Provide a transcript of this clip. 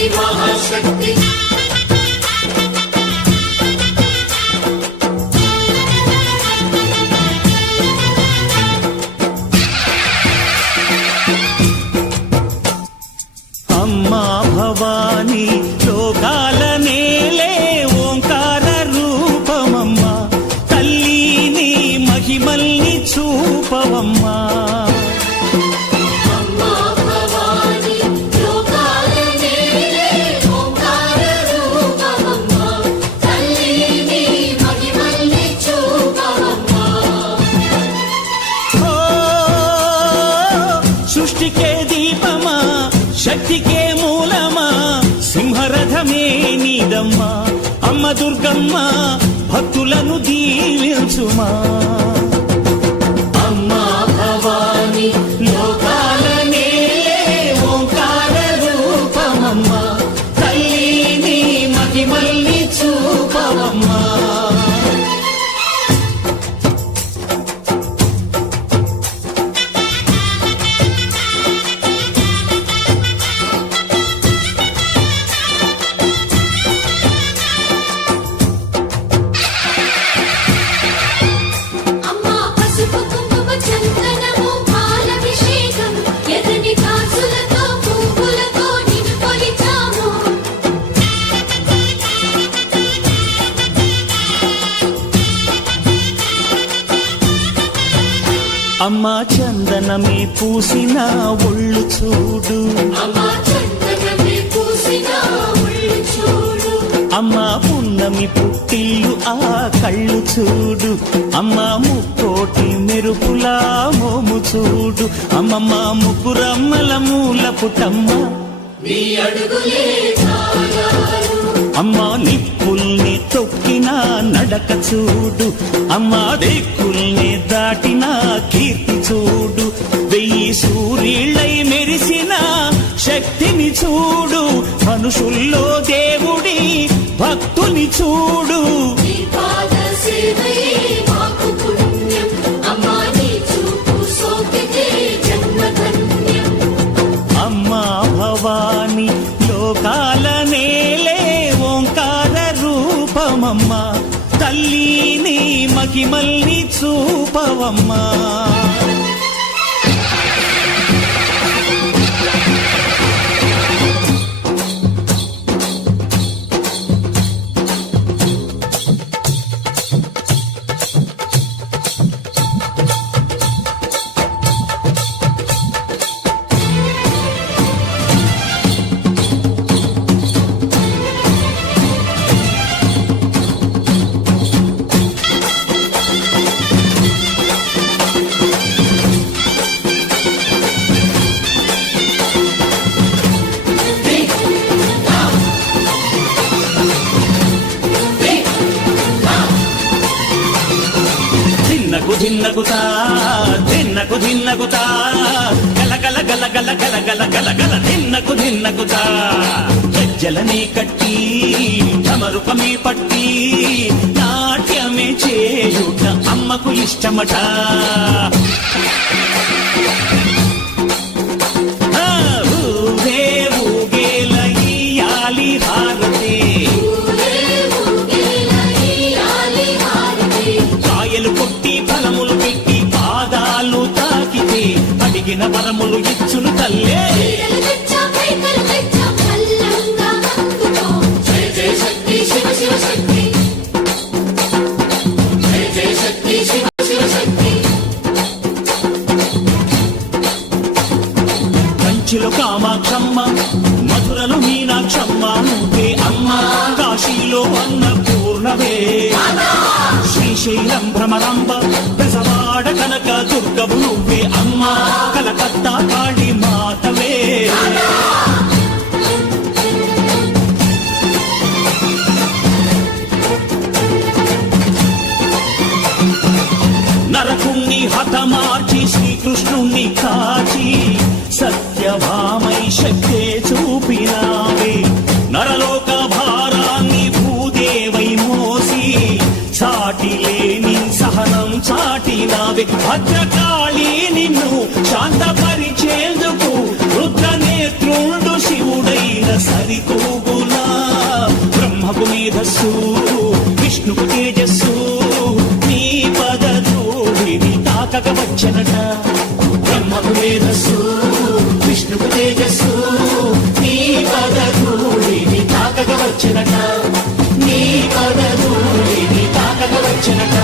శక్తి మహాశక్తి అమ్మా భవాని లోకాల నేలే ఓంకార రూపమమ్మా తల్లిని మహిమల్ని చూపవమ్మా సృష్టికే దీపమా శక్తికే మూలమా సింహరథమే నీదమ్మా అమ్మ దుర్గమ్మ భక్తులను దీవించుమా అమ్మా భవాని లోకాల నేలే ఓంకార రూపమమ్మా తల్లిని మహిమల్ని చూపవమ్మా అమ్మా చందనమే పూసిన ఒళ్ళు చూడు అమ్మా పున్నమి పుట్టిల్లు ఆ కళ్ళు చూడు అమ్మా ముక్కోటి మెరుపులా మోము చూడు అమ్మమ్మ ముగ్గురమ్మల మూల పుటమ్మ అమ్మా నిప్పుల్ని తొక్కిన నడక చూడు అమ్మా దిక్కుల్ని దాటిన కీర్తి చూడు 1000 సూర్యుళ్ళై మెరిసిన శక్తిని చూడు మనుషుల్లో దేవుడి భక్తుని చూడు అమ్మా భవాని లోకాల నేలే ఓంకార రూపమమ్మా తల్లిని మహిమల్ని చూపవమ్మా ధిన్నకుతా ధిన్నకు ధిన్నకుతా గల గల గల గల గల గల గల గల ధిన్నకుతా గజ్జలనే కట్టి ఢమరుకమే పట్టి నాట్యమే చేయుట అమ్మకు ఇష్టమట ఊరే ఊగేల ఇయ్యాలి హారతి కాయలు కొట్టి ఫలములు పెట్టి పాదాలు తాకితే అడిగిన వరములు ఇచ్చును తల్లే కంచిలో కామాక్షమ్మ మధురలో మీనాక్షమ్మ నువ్వే అమ్మ కాశీలో అన్నపూర్ణవే శ్రీశైలం భ్రమరాంబ బెజవాడ కనక దుర్గవు నువ్వే అమ్మ కలకత్తా కాళీ మాతవే నరకుణ్ణి హతమార్చి శ్రీకృష్ణుణ్ణి కాచి సత్యభామై శక్తే చూపినావే నరలోక భారాన్ని భూదేవై మోసి చాటి లేని సహనం చాటినావే భద్రకాళి నిన్ను శాంతపరిచేందుకు రుద్రనేత్రుండు శివుడైన సరికో విష్ణువు తేజస్సు నీ పదధూళిని తాకగ వచ్చనట బ్రహ్మకు మేధస్సు విష్ణువు తేజస్సు నీ పదధూళిని తాకగ వచ్చనట నీ పదధూళిని తాకగ వచ్చనట